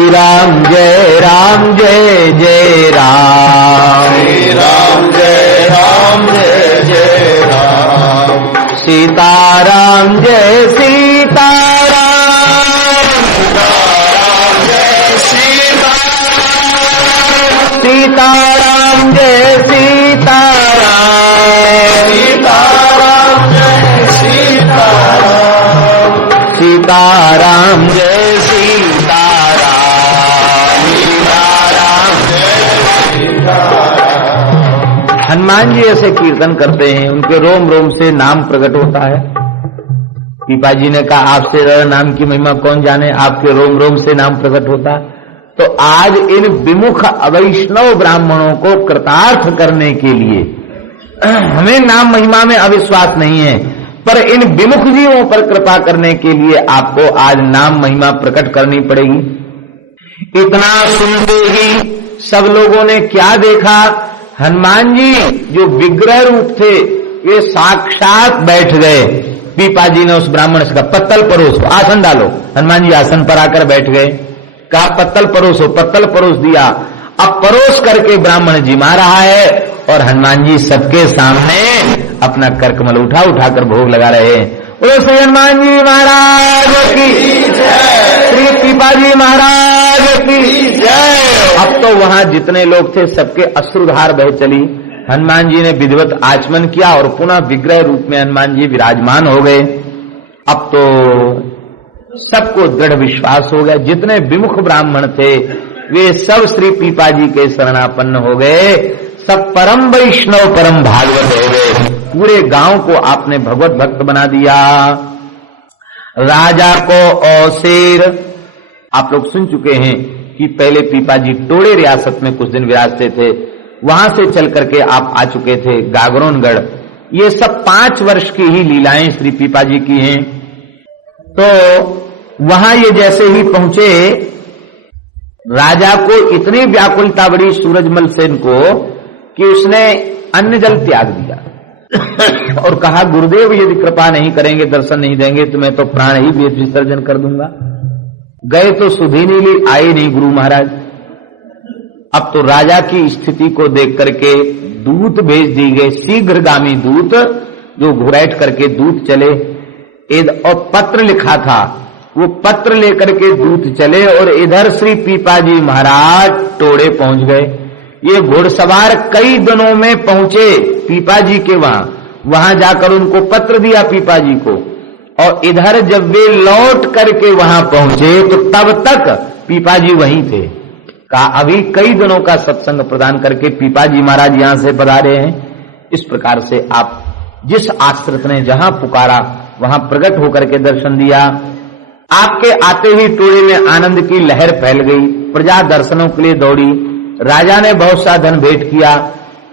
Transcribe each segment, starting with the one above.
राम जय राम जय जय राम। श्री राम जय राम जय जय राम। सीताराम जय सीताराम। सीताराम जय सीताराम। सीताराम जय सीताराम। सीताराम जय सीताराम। सीताराम जय सीताराम। हनुमान जी ऐसे कीर्तन करते हैं, उनके रोम रोम से नाम प्रकट होता है। पीपा जी ने कहा आपसे ज्यादा नाम की महिमा कौन जाने, आपके रोम रोम से नाम प्रकट होता। तो आज इन विमुख अवैष्णव ब्राह्मणों को कृतार्थ करने के लिए, हमें नाम महिमा में अविश्वास नहीं है, पर इन विमुख जीवों पर कृपा करने के लिए आपको आज नाम महिमा प्रकट करनी पड़ेगी। इतना सुनते ही सब लोगों ने क्या देखा, हनुमान जी जो विग्रह रूप थे वे साक्षात बैठ गए। पीपा जी ने उस ब्राह्मण से कहा पत्तल परोस, आसन डालो। हनुमान जी आसन पर आकर बैठ गए। कहा पत्तल परोसो, पत्तल परोस दिया। अब परोस करके ब्राह्मण जी मार रहा है और हनुमान जी सबके सामने अपना करकमल उठा उठाकर भोग लगा रहे हैं। बोलो श्री हनुमान जी महाराज की जय, श्री पीपा जी महाराज की जय। अब तो वहां जितने लोग थे सबके अश्रुधार बह चली। हनुमान जी ने विधिवत आचमन किया और पुनः विग्रह रूप में हनुमान जी विराजमान हो गए। अब तो सबको दृढ़ विश्वास हो गया, जितने विमुख ब्राह्मण थे वे सब श्री पीपा जी के शरणापन्न हो गए। सब परम वैष्णव परम भागवत हो गए। पूरे गांव को आपने भगवत भक्त बना दिया। राजा को औसेर, आप लोग सुन चुके हैं कि पहले पीपा जी टोड़े रियासत में कुछ दिन विराजते थे, वहां से चल करके आप आ चुके थे गागरोनगढ़। ये सब 5 वर्ष की ही लीलाएं श्री पीपा जी की हैं। तो वहां ये जैसे ही पहुंचे, राजा को इतनी व्याकुलता बढ़ी सूरजमल सेन को कि उसने अन्न जल त्याग दिया और कहा गुरुदेव यदि कृपा नहीं करेंगे, दर्शन नहीं देंगे तो मैं तो प्राण ही विसर्जन कर दूंगा। गए तो सुधी नहीं ली, आए नहीं गुरु महाराज। अब तो राजा की स्थिति को देख करके दूत भेज दी गए, शीघ्रगामी दूत जो घुरैठ करके दूत चले और पत्र लिखा था, वो पत्र लेकर के दूत चले और इधर श्री पीपा जी महाराज टोड़े पहुंच गए। ये घुड़सवार कई दिनों में पहुंचे पीपा जी के वहां जाकर उनको पत्र दिया पीपा जी को, और इधर जब वे लौट करके वहां पहुंचे तो तब तक पीपा जी वहीं थे। कहा अभी कई दिनों का सत्संग प्रदान करके पीपा जी महाराज यहां से पधारे हैं। इस प्रकार से आप जिस आश्रित ने जहां पुकारा वहां प्रकट होकर के दर्शन दिया। आपके आते ही टोले में आनंद की लहर फैल गई, प्रजा दर्शनों के लिए दौड़ी। राजा ने बहुत सा धन भेंट किया।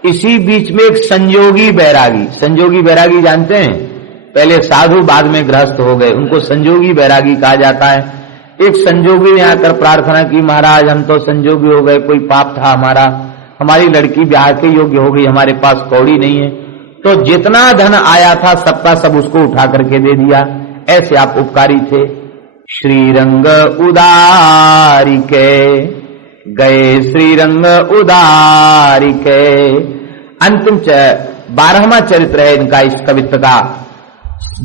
इसी बीच में एक संजोगी बैरागी जानते हैं, पहले साधु बाद में गृहस्थ हो गए, उनको संजोगी बैरागी कहा जाता है। एक संजोगी ने आकर प्रार्थना की, महाराज हम तो संजोगी हो गए, कोई पाप था हमारा, हमारी लड़की ब्याह के योग्य हो गई, हमारे पास कौड़ी नहीं है। तो जितना धन आया था सबका सब उसको उठा करके दे दिया। ऐसे आप उपकारी थे। श्रीरंग उदारिके गए, श्रीरंग उदारिके। अंतिम 12वां चरित्र है इनका, इस कवित्व का।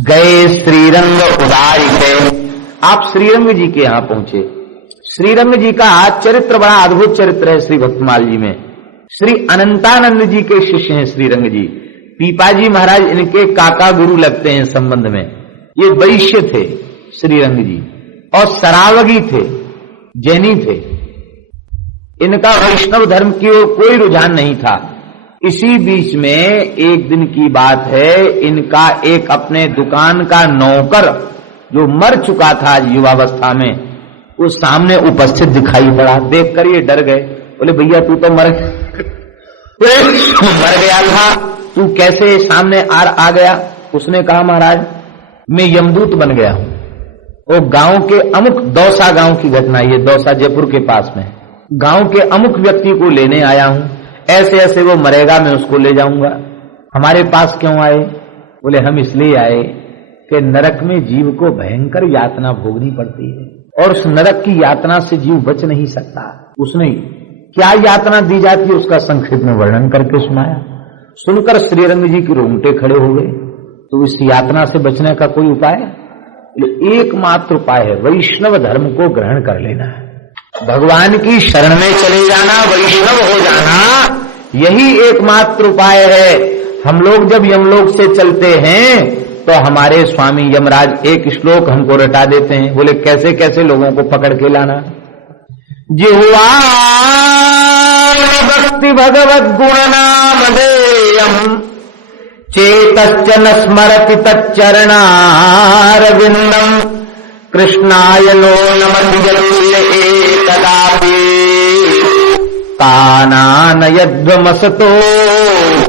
गए श्रीरंग उदारिके, आप श्रीरंग जी के यहां पहुंचे। श्रीरंग जी का चरित्र बड़ा अद्भुत चरित्र है श्री भक्तमाल जी में। श्री अनंतानंद जी के शिष्य हैं श्रीरंग जी। पीपा जी महाराज इनके काका गुरु लगते हैं संबंध में। ये वैश्य थे श्रीरंग जी और सरावगी थे, जैनी थे। इनका वैष्णव धर्म की ओर कोई रुझान नहीं था। इसी बीच में एक दिन की बात है, इनका एक अपने दुकान का नौकर जो मर चुका था युवावस्था में, वो सामने उपस्थित दिखाई पड़ा। देखकर ये डर गए, बोले भैया तू तो मर गया था, तू कैसे सामने आ गया? उसने कहा महाराज मैं यमदूत बन गया हूं। वो गांव के अमुक दौसा गांव की घटना, ये दौसा जयपुर के पास में, गांव के अमुक व्यक्ति को लेने आया हूं, ऐसे ऐसे वो मरेगा, मैं उसको ले जाऊंगा। हमारे पास क्यों आए? बोले हम इसलिए आए कि नरक में जीव को भयंकर यातना भोगनी पड़ती है और उस नरक की यातना से जीव बच नहीं सकता। उसने क्या यातना दी जाती है उसका संक्षेप में वर्णन करके सुनाया। सुनकर श्रीरंग जी के रोंगटे खड़े हो गए। तो इस यातना से बचने का कोई उपाय? एकमात्र उपाय है वैष्णव धर्म को ग्रहण कर लेना है, भगवान की शरण में चले जाना, वैष्णव हो जाना, यही एकमात्र उपाय है। हम लोग जब यमलोक से चलते हैं तो हमारे स्वामी यमराज एक श्लोक हमको रटा देते हैं। बोले कैसे कैसे लोगों को पकड़ के लाना? जिह्वा भक्ति भगवत गुण नामधेयम् चेतश्च न स्मरति तच्चरणारविन्दम् कृष्णाय नो नमस्ते तदापि तानानयध्वमसतो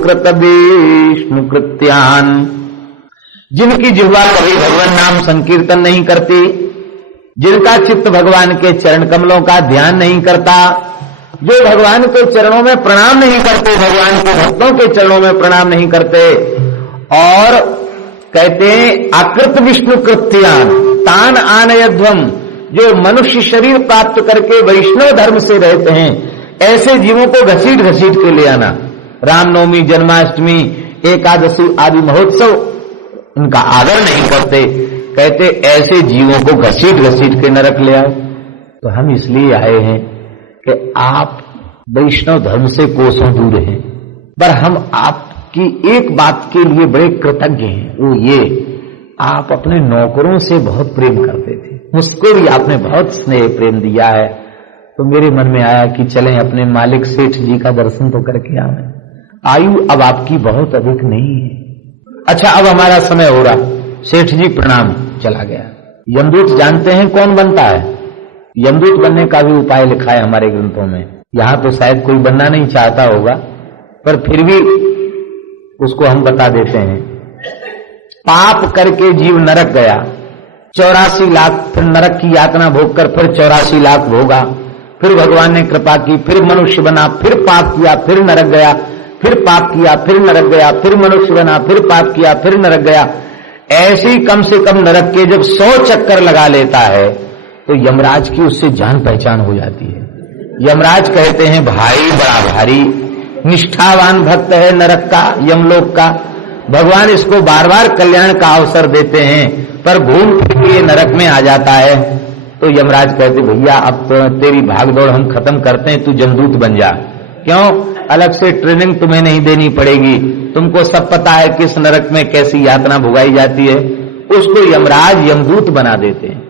कृतविष्णु कृत्यान्। जिनकी जिह्वा कभी भगवान नाम संकीर्तन नहीं करती, जिनका चित्त भगवान के चरण कमलों का ध्यान नहीं करता, जो भगवान के चरणों में प्रणाम नहीं करते, भगवान के भक्तों के चरणों में प्रणाम नहीं करते, और कहते हैं अकृत विष्णु कृत्यान तान आनयध्वम, जो मनुष्य शरीर प्राप्त करके वैष्णव धर्म से रहते हैं, ऐसे जीवों को घसीट घसीट के ले आना। रामनवमी, जन्माष्टमी, एकादशी आदि महोत्सव उनका आदर नहीं करते, कहते ऐसे जीवों को घसीट घसीट के नरक ले आओ। तो हम इसलिए आए हैं कि आप वैष्णव धर्म से कोसों दूर हैं, पर हम आपकी एक बात के लिए बड़े कृतज्ञ हैं, वो ये आप अपने नौकरों से बहुत प्रेम करते थे, मुझको भी आपने बहुत स्नेह प्रेम दिया है। तो मेरे मन में आया कि चलें अपने मालिक सेठ जी का दर्शन तो करके आए। आयु अब आपकी बहुत अधिक नहीं है। अच्छा अब हमारा समय हो रहा, सेठ जी प्रणाम, चला गया। यमदूत जानते हैं कौन बनता है? यमदूत बनने का भी उपाय लिखा है हमारे ग्रंथों में। यहां तो शायद कोई बनना नहीं चाहता होगा, पर फिर भी उसको हम बता देते हैं। पाप करके जीव नरक गया, 84 लाख फिर नरक की यातना भोग कर फिर 84 लाख भोगा, फिर भगवान ने कृपा की, फिर मनुष्य बना, फिर पाप किया, फिर नरक गया, फिर पाप किया, फिर नरक गया, फिर मनुष्य बना, फिर पाप किया, फिर नरक गया। ऐसे ही कम से कम नरक के जब 100 चक्कर लगा लेता है तो यमराज की उससे जान पहचान हो जाती है। यमराज कहते हैं भाई बड़ा भारी निष्ठावान भक्त है नरक का, यमलोक का, भगवान इसको बार बार कल्याण का अवसर देते हैं, पर घूम फिर के नरक में आ जाता है। तो यमराज कहते भैया अब तो तेरी भागदौड़ हम खत्म करते हैं, तू जमदूत बन जा। क्यों? अलग से ट्रेनिंग तुम्हें नहीं देनी पड़ेगी, तुमको सब पता है किस नरक में कैसी यातना भुगाई जाती है। उसको यमराज यमदूत बना देते हैं।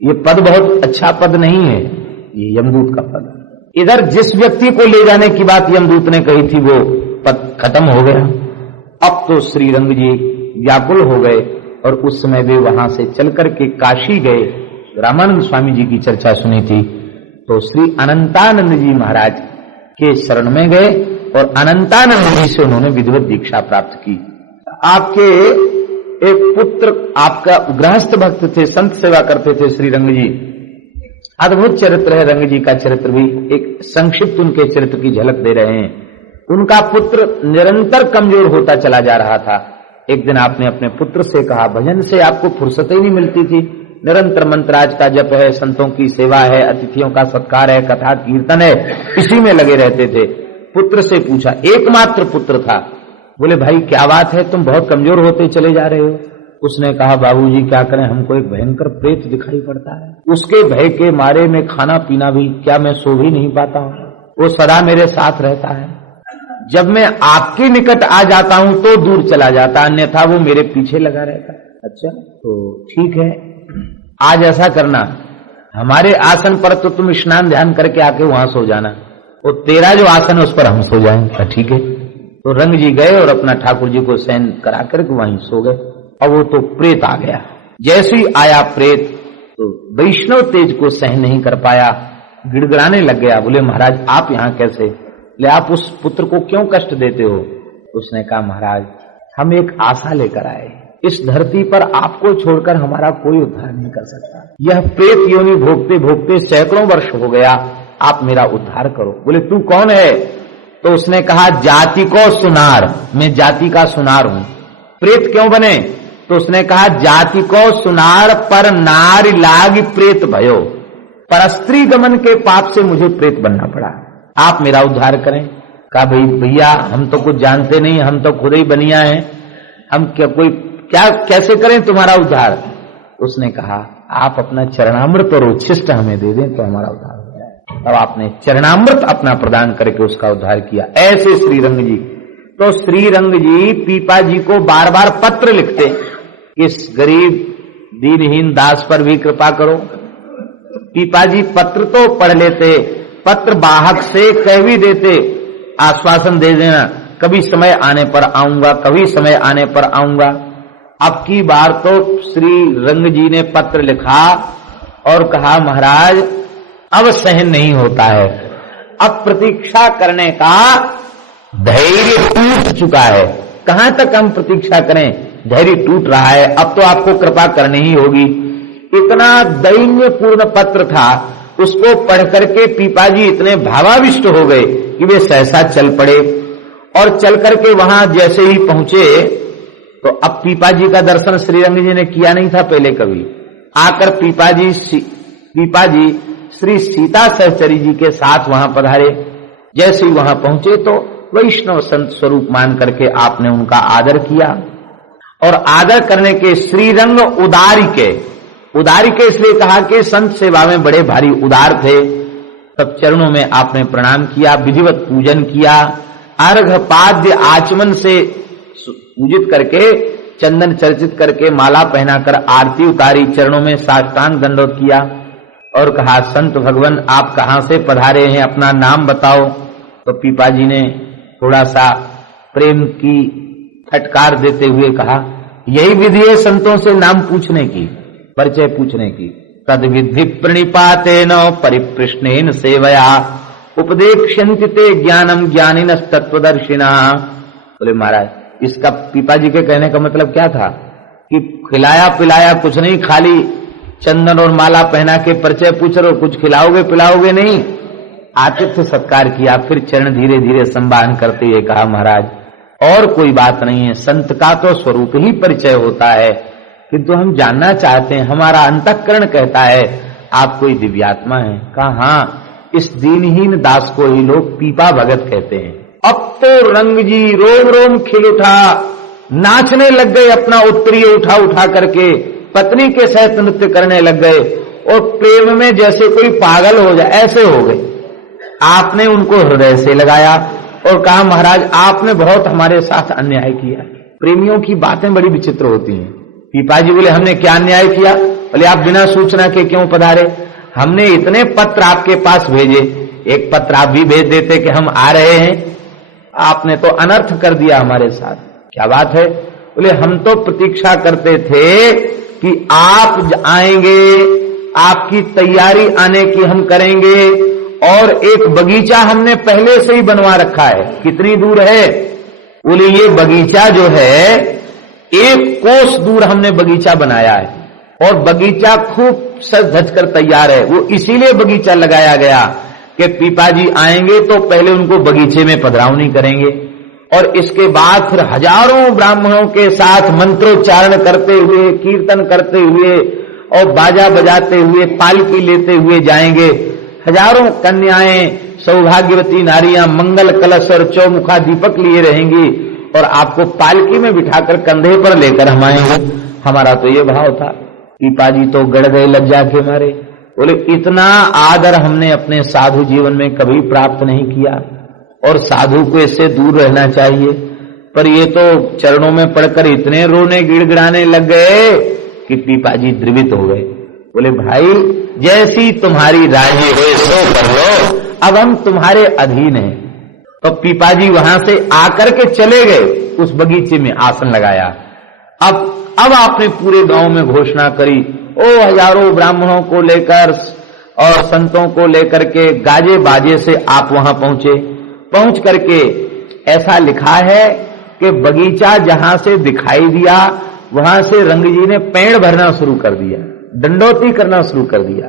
ये पद बहुत अच्छा पद नहीं है, ये यमदूत का पद। इधर जिस व्यक्ति को ले जाने की बात यमदूत ने कही थी वो पद खत्म हो गया। अब तो श्रीरंग जी व्याकुल हो गए और उस समय वे वहां से चल करके काशी गए। रामानंद स्वामी जी की चर्चा सुनी थी तो श्री अनंतानंद जी महाराज के शरण में गए और अनंतानंद जी से उन्होंने विधिवत दीक्षा प्राप्त की। आपके एक पुत्र आपका गृहस्थ भक्त थे, संत सेवा करते थे श्री रंग जी। अद्भुत चरित्र है रंग जी का चरित्र भी, एक संक्षिप्त उनके चरित्र की झलक दे रहे हैं। उनका पुत्र निरंतर कमजोर होता चला जा रहा था। एक दिन आपने अपने पुत्र से कहा, भजन से आपको फुर्सत ही नहीं मिलती थी, निरंतर मंत्राज का जप है, संतों की सेवा है, अतिथियों का सत्कार है, कथा कीर्तन है, इसी में लगे रहते थे। पुत्र से पूछा, एकमात्र पुत्र था, बोले भाई क्या बात है, तुम बहुत कमजोर होते चले जा रहे हो। उसने कहा, बाबूजी क्या करें, हमको एक भयंकर प्रेत दिखाई पड़ता है, उसके भय के मारे में खाना पीना भी क्या मैं सो भी नहीं पाता हूँ, वो सदा मेरे साथ रहता है। जब मैं आपके निकट आ जाता हूं तो दूर चला जाता, अन्यथा वो मेरे पीछे लगा रहता। अच्छा तो ठीक है, आज ऐसा करना, हमारे आसन पर तो तुम स्नान ध्यान करके आके वहां सो जाना, वो तेरा जो आसन है उस पर हम सो जाएंगे। ठीक है। तो रंग जी गए और अपना ठाकुर जी को शयन करा करके वहीं सो गए। अब वो तो प्रेत आ गया। जैसे ही आया प्रेत तो वैष्णव तेज को सहन नहीं कर पाया, गिड़गिड़ाने लग गया। बोले महाराज आप यहाँ कैसे, ले आप उस पुत्र को क्यों कष्ट देते हो। उसने कहा, महाराज हम एक आशा लेकर आए, इस धरती पर आपको छोड़कर हमारा कोई उद्धार नहीं कर सकता। यह प्रेत योनि भोगते भोगते सैकड़ों वर्ष हो गया, आप मेरा उद्धार करो। बोले तू कौन है। तो उसने कहा, जाति को सुनार, मैं जाति का सुनार हूं। प्रेत क्यों बने। तो उसने कहा, जाति को सुनार पर नारी लाग प्रेत भयो। परस्त्री गमन के पाप से मुझे प्रेत बनना पड़ा, आप मेरा उद्धार करें। कहा भाई भैया हम तो कुछ जानते नहीं, हम तो खुद ही बनिया हैं, हम क्या कैसे करें तुम्हारा उद्धार। उसने कहा आप अपना चरणामृत और उच्छिष्ट हमें दे दें तो हमारा उद्धार हो जाए। तब आपने चरणामृत अपना प्रदान करके उसका उद्धार किया। ऐसे श्रीरंग जी, तो श्रीरंग जी पीपा जी को बार बार पत्र लिखते, इस गरीब दीनहीन दास पर भी कृपा करो। पीपा जी पत्र तो पढ़ लेते, पत्र वाहक से कह भी देते, आश्वासन दे देना कभी समय आने पर आऊंगा, कभी समय आने पर आऊंगा। अब की बार तो श्री रंग जी ने पत्र लिखा और कहा महाराज अब सहन नहीं होता है, अब प्रतीक्षा करने का धैर्य टूट चुका है, कहां तक हम प्रतीक्षा करें, धैर्य टूट रहा है, अब तो आपको कृपा करनी ही होगी। इतना दैन्यपूर्ण पत्र था, उसको पढ़ करके पीपा जी इतने भावाविष्ट हो गए कि वे सहसा चल पड़े और चल करके वहां जैसे ही पहुंचे तो अब पीपा जी का दर्शन श्रीरंग जी ने किया नहीं था पहले कभी। आकर पीपा जी श्री सीता सहचरी जी के साथ वहां पधारे। जैसे ही वहां पहुंचे तो वैष्णव संत स्वरूप मान करके आपने उनका आदर किया और आदर करने के श्रीरंग उदारी के इसलिए कहा कि संत सेवा में बड़े भारी उदार थे। तब चरणों में आपने प्रणाम किया, विधिवत पूजन किया, अर्घ पाद्य आचमन से पूजित करके चंदन चर्चित करके माला पहनाकर आरती उतारी, चरणों में साष्टांग दंडवत किया और कहा संत भगवान आप कहां से पधारे हैं, अपना नाम बताओ। तो पीपा जी ने थोड़ा सा प्रेम की फटकार देते हुए कहा यही विधि है संतों से नाम पूछने की, परिचय पूछने की। तद विधि प्रणिपातेन परिप्रश्नेन सेवया उपदेक्ष्यन्ति ते ज्ञानम ज्ञानिनः तत्वदर्शिना। बोले महाराज इसका पीपा जी के कहने का मतलब क्या था कि खिलाया पिलाया कुछ नहीं, खाली चंदन और माला पहना के परिचय पूछ रहे हो, कुछ खिलाओगे पिलाओगे नहीं। आतिथ्य सत्कार किया, फिर चरण धीरे धीरे संभान करते हुए कहा महाराज और कोई बात नहीं है, संत का तो स्वरूप ही परिचय होता है, किंतु हम जानना चाहते हैं, हमारा अंतःकरण कहता है आप कोई दिव्यात्मा है। कहा हाँ, इस दीनहीन दास को ही लोग पीपा भगत कहते हैं। अब तो रंग जी रोम रोम खिल उठा, नाचने लग गए, अपना उत्तरीय उठा उठा करके पत्नी के साथ नृत्य करने लग गए और प्रेम में जैसे कोई पागल हो जाए ऐसे हो गए। आपने उनको हृदय से लगाया और कहा महाराज आपने बहुत हमारे साथ अन्याय किया। प्रेमियों की बातें बड़ी विचित्र होती हैं। पीपा जी बोले हमने क्या अन्याय किया? बोले आप बिना सूचना के क्यों पधारे? हमने इतने पत्र आपके पास भेजे, एक पत्र आप भी भेज देते कि हम आ रहे हैं, आपने तो अनर्थ कर दिया हमारे साथ। क्या बात है? बोले हम तो प्रतीक्षा करते थे कि आप आएंगे, आपकी तैयारी आने की हम करेंगे और एक बगीचा हमने पहले से ही बनवा रखा है। कितनी दूर है? बोले ये बगीचा जो है 1 कोस दूर हमने बगीचा बनाया है और बगीचा खूब सज धज कर तैयार है। वो इसीलिए बगीचा लगाया गया कि पीपा जी आएंगे तो पहले उनको बगीचे में पधरावनी करेंगे और इसके बाद फिर हजारों ब्राह्मणों के साथ मंत्रोच्चारण करते हुए, कीर्तन करते हुए और बाजा बजाते हुए, पालकी लेते हुए जाएंगे। हजारों कन्याएं, सौभाग्यवती नारियां मंगल कलश और चौमुखा दीपक लिए रहेंगी और आपको पालकी में बिठाकर कंधे पर लेकर हम आएंगे। हमारा तो ये भाव था। पीपा जी तो गड़ गए लज्जा के मारे। बोले इतना आदर हमने अपने साधु जीवन में कभी प्राप्त नहीं किया और साधु को इससे दूर रहना चाहिए। पर ये तो चरणों में पड़कर इतने रोने गिड़गिड़ाने लग गए कि पीपा जी द्रवित हो गए। बोले भाई जैसी तुम्हारी राय है सो कर लो, अब हम तुम्हारे अधीन हैं। तो पीपा जी वहां से आकर के चले गए, उस बगीचे में आसन लगाया। अब आपने पूरे गांव में घोषणा करी, ओ हजारों ब्राह्मणों को लेकर और संतों को लेकर के गाजे बाजे से आप वहां पहुंचे। पहुंच करके ऐसा लिखा है कि बगीचा जहां से दिखाई दिया वहां से रंग जी ने पेड़ भरना शुरू कर दिया, दंडोती करना शुरू कर दिया।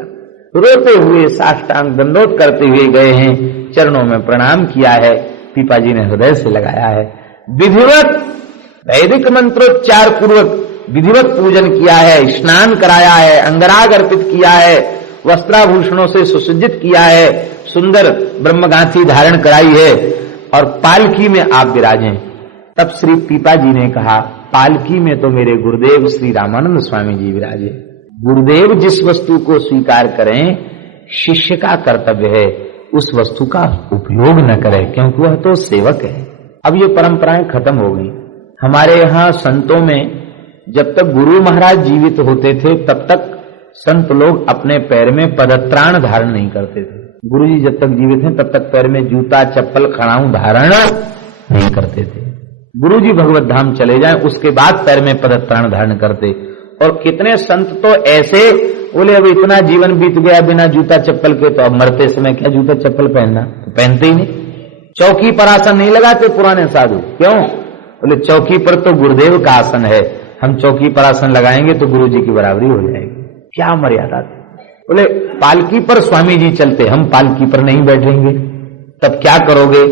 रोते हुए साष्टांग दंडोत करते हुए गए हैं, चरणों में प्रणाम किया है, पीपा जी ने हृदय से लगाया है। विधिवत वैदिक मंत्रोच्चार पूर्वक विधिवत पूजन किया है, स्नान कराया है, अंगराग अर्पित किया है वस्त्राभूषणों से सुसज्जित किया है, सुंदर ब्रह्मगांथी धारण कराई है और पालकी में आप विराजें। तब श्री पीपा जी ने कहा, पालकी में तो मेरे गुरुदेव श्री रामानंद स्वामी जी विराजे। गुरुदेव जिस वस्तु को स्वीकार करें, शिष्य का कर्तव्य है उस वस्तु का उपयोग न करे, क्योंकि वह तो सेवक है। अब ये परंपराएं खत्म हो गई। हमारे यहाँ संतों में जब तक गुरु महाराज जीवित होते थे तब तक संत लोग अपने पैर में पदत्राण धारण नहीं करते थे। गुरु जी जब तक जीवित हैं तब तक पैर में जूता चप्पल खड़ाऊं धारण नहीं करते थे। गुरु जी भगवत धाम चले जाएं उसके बाद पैर में पदत्राण धारण करते। और कितने संत तो ऐसे बोले, अब इतना जीवन बीत गया बिना जूता चप्पल के, तो अब मरते समय क्या जूता चप्पल पहनना, तो पहनते ही नहीं। चौकी पर आसन नहीं लगाते पुराने साधु, क्यों? बोले चौकी पर तो गुरुदेव का आसन है, हम चौकी पर आसन लगाएंगे तो गुरु जी की बराबरी हो जाएगी। क्या मर्यादा थी। बोले पालकी पर स्वामी जी चलते, हम पालकी पर नहीं बैठेंगे, तब क्या करोगे?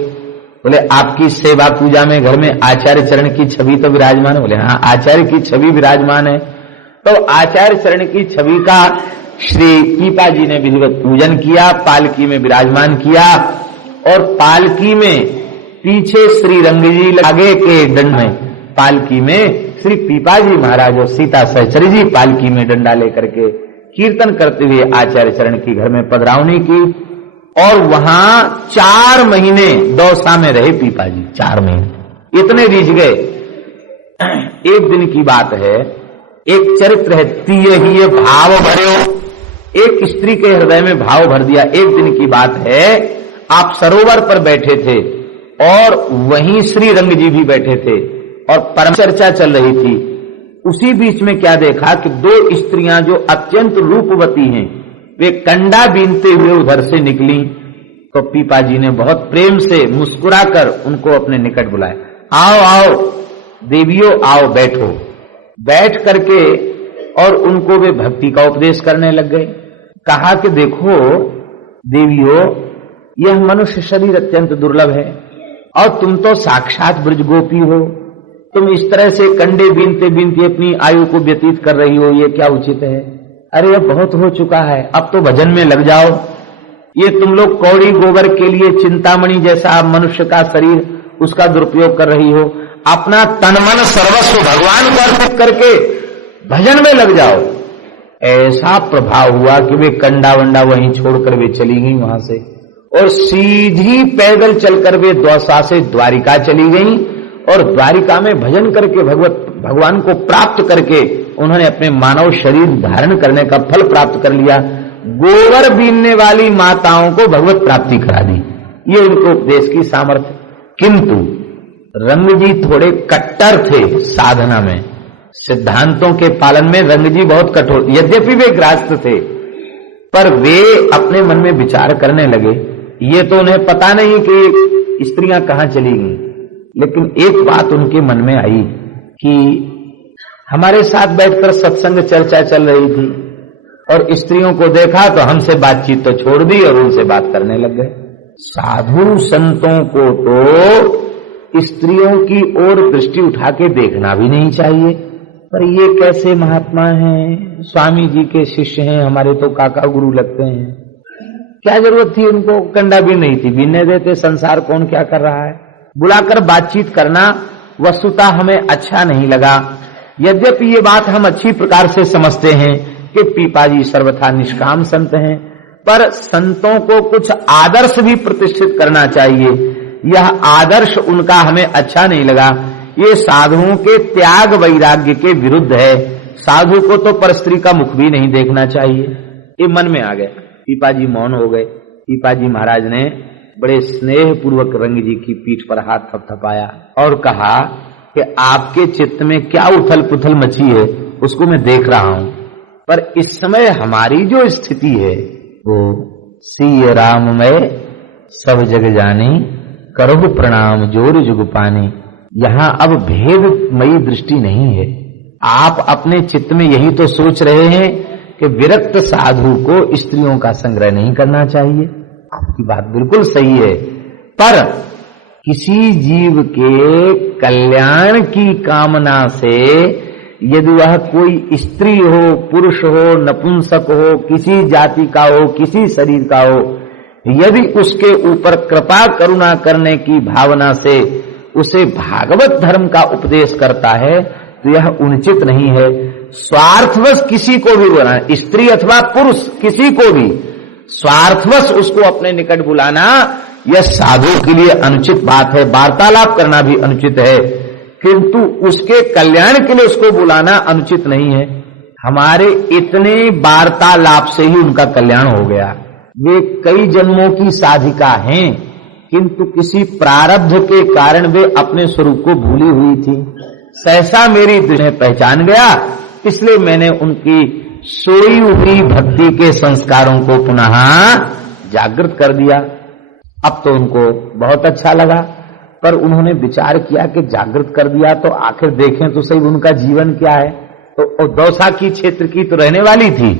बोले आपकी सेवा पूजा में घर में आचार्य चरण की छवि तो विराजमान है। बोले हाँ, आचार्य की छवि विराजमान है। तो आचार्य चरण की छवि का श्री पीपा जी ने विधिवत पूजन किया, पालकी में विराजमान किया और पालकी में पीछे श्री रंग जी आगे के दंड में, पालकी में श्री पीपा जी महाराज और सीता सहचरी जी पालकी में डंडा लेकर के कीर्तन करते हुए आचार्य चरण की घर में पधरावनी की। और वहां 4 महीने दौसा में रहे पीपा जी, 4 महीने इतने रीझ गए। एक दिन की बात है, एक चरित्र है, तीय ही भाव भर्यो, एक स्त्री के हृदय में भाव भर दिया। एक दिन की बात है, आप सरोवर पर बैठे थे और वहीं श्री रंग जी भी बैठे थे और परम चर्चा चल रही थी। उसी बीच में क्या देखा कि 2 स्त्रियां जो अत्यंत रूपवती हैं, वे कंडा बीनते हुए उधर से निकली। तो पीपा जी ने बहुत प्रेम से मुस्कुराकर उनको अपने निकट बुलाया, आओ आओ देवियों, आओ बैठो। बैठ करके और उनको वे भक्ति का उपदेश करने लग गए। कहा कि देखो देवियों, यह मनुष्य शरीर अत्यंत दुर्लभ है और तुम तो साक्षात ब्रज गोपी हो, तुम इस तरह से कंडे बीनते बीनते अपनी आयु को व्यतीत कर रही हो, ये क्या उचित है? अरे अब बहुत हो चुका है, अब तो भजन में लग जाओ। ये तुम लोग कौड़ी गोबर के लिए चिंतामणि जैसा मनुष्य का शरीर, उसका दुरुपयोग कर रही हो। अपना तन मन सर्वस्व भगवान को अर्पित करके भजन में लग जाओ। ऐसा प्रभाव हुआ कि वे कंडा वंडा वहीं छोड़कर वे चली गई वहां से और सीधी पैदल चलकर वे दौसा से द्वारिका चली गई और द्वारिका में भजन करके भगवान को प्राप्त करके उन्होंने अपने मानव शरीर धारण करने का फल प्राप्त कर लिया। गोबर बीनने वाली माताओं को भगवत प्राप्ति करा दी। ये उनको उपदेश की सामर्थ्य। किंतु रंग जी थोड़े कट्टर थे साधना में, सिद्धांतों के पालन में रंग जी बहुत कठोर। यद्यपि वे गृहस्थ थे पर वे अपने मन में विचार करने लगे। ये तो उन्हें पता नहीं कि स्त्रियां कहां चली गई, लेकिन एक बात उनके मन में आई कि हमारे साथ बैठकर सत्संग चर्चा चल रही थी और स्त्रियों को देखा तो हमसे बातचीत तो छोड़ दी और उनसे बात करने लग गए। साधु संतों को तो स्त्रियों की ओर दृष्टि उठा के देखना भी नहीं चाहिए, पर ये कैसे महात्मा हैं, स्वामी जी के शिष्य हैं, हमारे तो काका गुरु लगते हैं। क्या जरूरत थी उनको? कंडा भी नहीं थी, बीनने देते। संसार कौन क्या कर रहा है? बुलाकर बातचीत करना वस्तुतः हमें अच्छा नहीं लगा। यद्यपि ये बात हम अच्छी प्रकार से समझते हैं कि पीपा जी सर्वथा निष्काम संत हैं, पर संतों को कुछ आदर्श भी प्रतिष्ठित करना चाहिए। यह आदर्श उनका हमें अच्छा नहीं लगा। ये साधुओं के त्याग वैराग्य के विरुद्ध है। साधु को तो परस्त्री का मुख भी नहीं देखना चाहिए। ये मन में आ गया। पीपा जी मौन हो गए। पीपा जी महाराज ने बड़े स्नेह पूर्वक रंग जी की पीठ पर हाथ थपथपाया और कहा कि आपके चित्त में क्या उथल पुथल मची है उसको मैं देख रहा हूं, पर इस समय हमारी जो स्थिति है वो सिय राम में सब जग जानी, करहु प्रणाम जोर जुग पानी। यहां अब भेदमयी दृष्टि नहीं है। आप अपने चित्त में यही तो सोच रहे हैं कि विरक्त साधु को स्त्रियों का संग्रह नहीं करना चाहिए। आपकी बात बिल्कुल सही है, पर किसी जीव के कल्याण की कामना से यदि वह कोई स्त्री हो, पुरुष हो, नपुंसक हो, किसी जाति का हो, किसी शरीर का हो, यदि उसके ऊपर कृपा करुणा करने की भावना से उसे भागवत धर्म का उपदेश करता है तो यह उचित नहीं है। स्वार्थवश किसी को भी बुलाना, स्त्री अथवा पुरुष किसी को भी स्वार्थवश उसको अपने निकट बुलाना, यह साधु के लिए अनुचित बात है। वार्तालाप करना भी अनुचित है, किंतु उसके कल्याण के लिए उसको बुलाना अनुचित नहीं है। हमारे इतने वार्तालाप से ही उनका कल्याण हो गया। वे कई जन्मों की साधिका हैं, किंतु किसी प्रारब्ध के कारण वे अपने स्वरूप को भूली हुई थी। सहसा मेरी दृष्टि में पहचान गया, इसलिए मैंने उनकी सोई हुई भक्ति के संस्कारों को पुनः जागृत कर दिया। अब तो उनको बहुत अच्छा लगा, पर उन्होंने विचार किया कि जागृत कर दिया तो आखिर देखें तो सही उनका जीवन क्या है। तो दौसा की क्षेत्र की तो रहने वाली थी,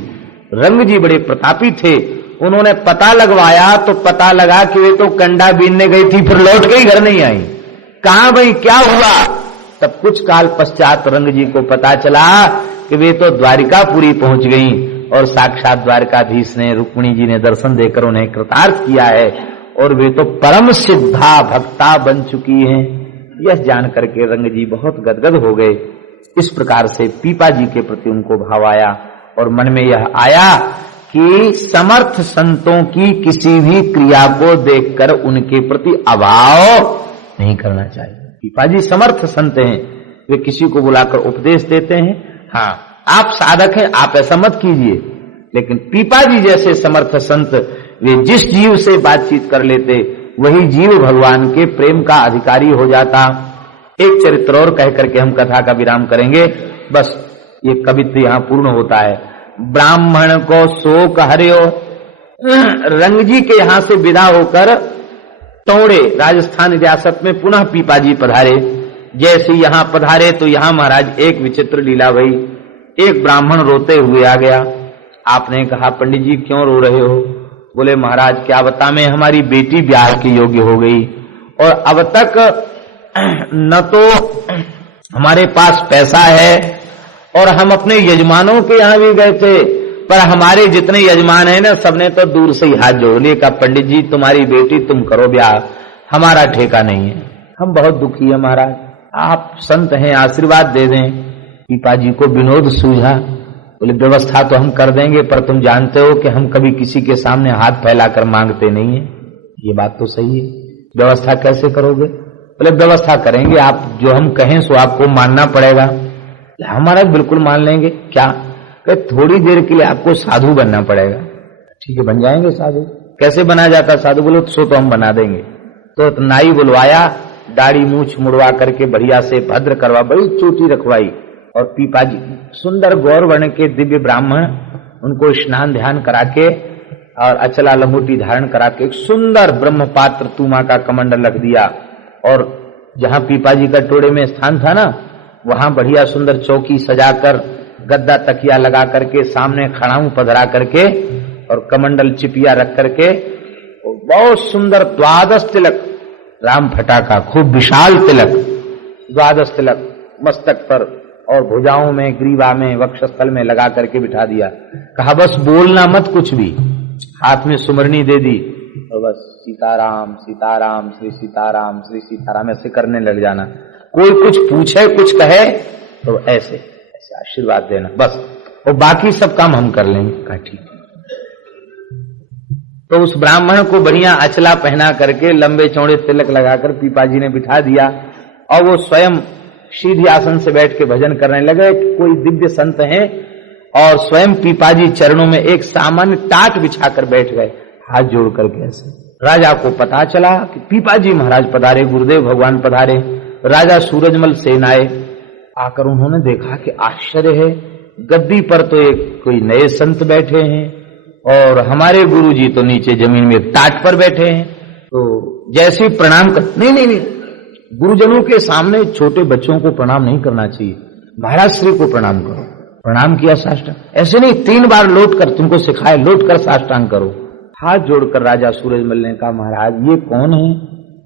रंग जी बड़े प्रतापी थे। उन्होंने पता लगवाया तो पता लगा कि वे तो कंडा बीनने गई थी, फिर लौट के ही घर नहीं आई। कहां भाई क्या हुआ? तब कुछ काल पश्चात रंग जी को पता चला कि वे तो द्वारिकापुरी पहुंच गईं और साक्षात द्वारकाधीश ने, रुक्मिणी जी ने दर्शन देकर उन्हें कृतार्थ किया है और वे तो परम सिद्धा भक्ता बन चुकी हैं। यह जान करके रंग जी बहुत गदगद हो गए। इस प्रकार से पीपा जी के प्रति उनको भाव आया और मन में यह आया कि समर्थ संतों की किसी भी क्रिया को देखकर उनके प्रति अभाव नहीं करना चाहिए। पीपा जी समर्थ संत हैं, वे किसी को बुलाकर उपदेश देते हैं। हाँ, आप साधक हैं, आप ऐसा मत कीजिए, लेकिन पीपा जी जैसे समर्थ संत वे जिस जीव से बातचीत कर लेते वही जीव भगवान के प्रेम का अधिकारी हो जाता। एक चरित्र और कह करके हम कथा का विराम करेंगे, बस ये कवित्व यहां पूर्ण होता है। ब्राह्मण को शोक हरियो, रंग जी के यहां से विदा होकर टोड़े राजस्थान रियासत में पुनः पीपा जी पधारे। जैसे यहां पधारे तो यहां महाराज एक विचित्र लीला भई। एक ब्राह्मण रोते हुए आ गया। आपने कहा, पंडित जी क्यों रो रहे हो? बोले, महाराज क्या बता, मैं हमारी बेटी ब्याह के योग्य हो गई और अब तक न तो हमारे पास पैसा है और हम अपने यजमानों के यहां भी गए थे, पर हमारे जितने यजमान हैं ना, सबने तो दूर से ही हाथ जोड़ लिए। कहा, पंडित जी तुम्हारी बेटी, तुम करो ब्याह, हमारा ठेका नहीं है, हम बहुत दुखी है महाराज, आप संत हैं आशीर्वाद दे दें। पीपा जी को विनोद सूझा। बोले, व्यवस्था तो हम कर देंगे, पर तुम जानते हो कि हम कभी किसी के सामने हाथ फैलाकर मांगते नहीं है। ये बात तो सही है, व्यवस्था कैसे करोगे? बोले, व्यवस्था करेंगे, आप जो हम कहें सो आपको मानना पड़ेगा। हमारा बिल्कुल मान लेंगे। क्या? कि थोड़ी देर के लिए आपको साधु बनना पड़ेगा। ठीक है, बन जाएंगे साधु। कैसे बना जाता साधु? बोलो, सो तो हम बना देंगे। तो नाई बुलवाया, दाढ़ी मूछ मुड़वा करके बढ़िया से भद्र करवा, बड़ी चोटी रखवाई और पीपा जी सुंदर गौर वर्ण के दिव्य ब्राह्मण, उनको स्नान ध्यान करा के और अचला लंगोटी धारण करा के एक सुंदर ब्रह्म पात्र तूमा का कमंडल रख दिया और जहां पीपा जी का टोड़े में स्थान था ना, वहां बढ़िया सुंदर चौकी सजाकर गद्दा तकिया लगा करके सामने खड़ाऊ पधरा करके और कमंडल चिपिया रख करके बहुत सुंदर 12 तिलक, राम फटाका खूब विशाल तिलक, 12 तिलक मस्तक पर और भुजाओं में, ग्रीवा में, वक्षस्थल में लगा करके बिठा दिया। कहा, बस बोलना मत कुछ भी, हाथ में सुमरनी दे दी और बस सीताराम सीताराम श्री सीताराम श्री सीताराम ऐसे करने लग जाना। कोई कुछ पूछे कुछ कहे तो ऐसे ऐसे आशीर्वाद देना बस, और बाकी सब काम हम कर लेंगे। कहा, ठीक है। तो उस ब्राह्मण को बढ़िया अचला पहना करके लंबे चौड़े तिलक लगाकर पीपा जी ने बिठा दिया और वो स्वयं सीधी आसन से बैठ के भजन करने लगे। कोई दिव्य संत हैं और स्वयं पीपा जी चरणों में एक सामान्य टाट बिछाकर बैठ गए, हाथ जोड़ करके ऐसे। राजा को पता चला कि पीपा जी महाराज पधारे, गुरुदेव भगवान पधारे। राजा सूरजमल सेन आए। आकर उन्होंने देखा कि आश्चर्य है, गद्दी पर तो एक कोई नए संत बैठे हैं और हमारे गुरुजी तो नीचे जमीन में टाट पर बैठे हैं। तो जैसे प्रणाम कर, नहीं, गुरुजनों के सामने छोटे बच्चों को प्रणाम नहीं करना चाहिए, महाराज श्री को प्रणाम करो। प्रणाम किया साष्टांग, ऐसे नहीं 3 बार लौट कर, तुमको सिखाए लौट कर साष्टांग करो। हाथ जोड़कर राजा सूरजमल ने कहा, महाराज ये कौन है?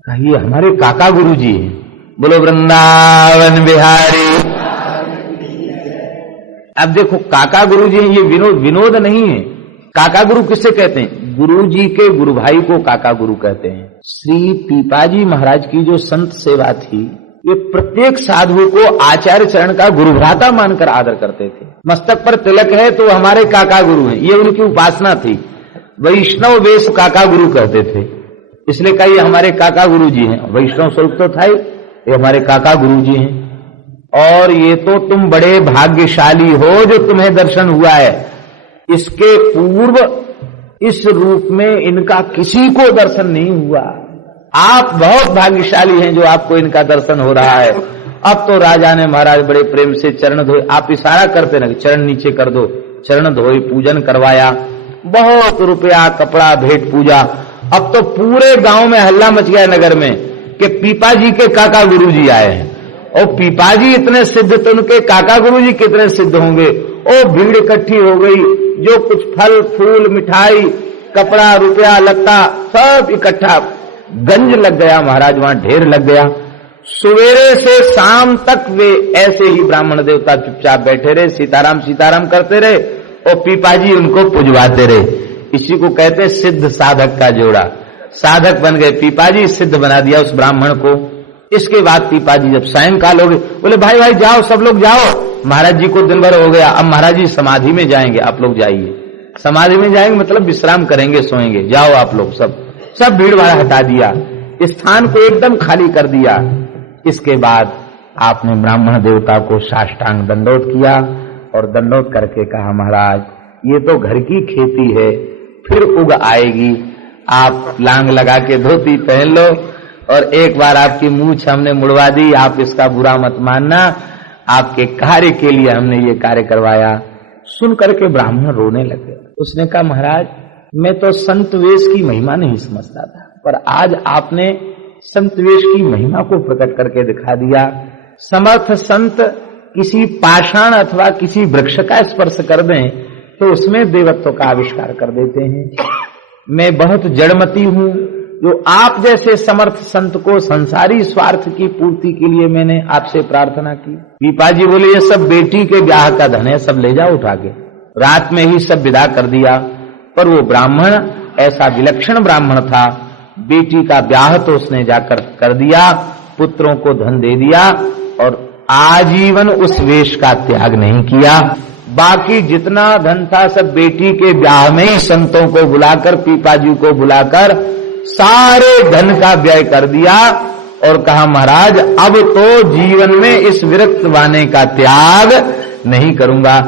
कहा, ये हमारे काका गुरुजी हैं। बोलो वृंदावन बिहारी। अब देखो काका गुरु जी, ये विनोद नहीं है। काका गुरु किससे कहते हैं? गुरु जी के गुरु भाई को काका गुरु कहते हैं। श्री पीपाजी महाराज की जो संत सेवा थी, ये प्रत्येक साधु को आचार्य चरण का गुरु भ्राता मानकर आदर करते थे। मस्तक पर तिलक है तो हमारे काका गुरु हैं, ये उनकी उपासना थी। वैष्णव वेश काका गुरु कहते थे, इसलिए कहा ये हमारे काका गुरु जी हैं। वैष्णव स्वरूप तो था ही, ये हमारे काका गुरु जी हैं। और ये तो तुम बड़े भाग्यशाली हो जो तुम्हें दर्शन हुआ है। इसके पूर्व इस रूप में इनका किसी को दर्शन नहीं हुआ। आप बहुत भाग्यशाली हैं जो आपको इनका दर्शन हो रहा है। अब तो राजा ने महाराज बड़े प्रेम से चरण धोए, आप इशारा करते ना चरण नीचे कर दो, चरण धोए, पूजन करवाया, बहुत रुपया कपड़ा भेंट पूजा। अब तो पूरे गांव में हल्ला मच गया नगर में कि पीपाजी के काका गुरुजी आए हैं। और पीपाजी इतने सिद्ध तो उनके काका गुरुजी कितने सिद्ध होंगे। ओ भीड़ इकट्ठी हो गई, जो कुछ फल फूल मिठाई कपड़ा रुपया लगता सब इकट्ठा, गंज लग गया महाराज, वहां ढेर लग गया। सवेरे से शाम तक वे ऐसे ही ब्राह्मण देवता चुपचाप बैठे रहे, सीताराम सीताराम करते रहे और पीपाजी उनको पुजवाते रहे। इसी को कहते हैं सिद्ध साधक का जोड़ा। साधक बन गए पीपाजी, सिद्ध बना दिया उस ब्राह्मण को। इसके बाद पीपाजी जब सायंकाल हो गए, बोले भाई भाई जाओ, सब लोग जाओ, महाराज जी को दिन भर हो गया, अब महाराज जी समाधि में जाएंगे, आप लोग जाइए। समाधि में जाएंगे मतलब विश्राम करेंगे, सोएंगे, जाओ आप लोग। सब भीड़ भाड़ हटा दिया, स्थान को एकदम खाली कर दिया। इसके बाद आपने ब्राह्मण देवता को साष्टांग दंडोत किया और दंडोत करके कहा महाराज ये तो घर की खेती है, फिर उग आएगी, आप लांग लगा के धोती पहन लो। और एक बार आपकी मूछ हमने मुड़वा दी, आप इसका बुरा मत मानना, आपके कार्य के लिए हमने ये कार्य करवाया। सुन करके ब्राह्मण रोने लगे। उसने कहा महाराज मैं तो संत वेश की महिमा नहीं समझता था, पर आज आपने संत वेश की महिमा को प्रकट करके दिखा दिया। समर्थ संत किसी पाषाण अथवा किसी वृक्ष का स्पर्श कर दें तो उसमें देवत्व का आविष्कार कर देते हैं। मैं बहुत जड़मती हूं, जो आप जैसे समर्थ संत को संसारी स्वार्थ की पूर्ति के लिए मैंने आपसे प्रार्थना की। पीपाजी बोले ये सब बेटी के ब्याह का धन है, सब ले जाओ उठा के। रात में ही सब विदा कर दिया। पर वो ब्राह्मण ऐसा विलक्षण ब्राह्मण था, बेटी का ब्याह तो उसने जाकर कर दिया, पुत्रों को धन दे दिया और आजीवन उस वेश का त्याग नहीं किया। बाकी जितना धन था सब बेटी के ब्याह में ही संतों को बुलाकर, पीपाजी को बुलाकर सारे धन का व्यय कर दिया और कहा महाराज अब तो जीवन में इस विरक्त वाने का त्याग नहीं करूंगा।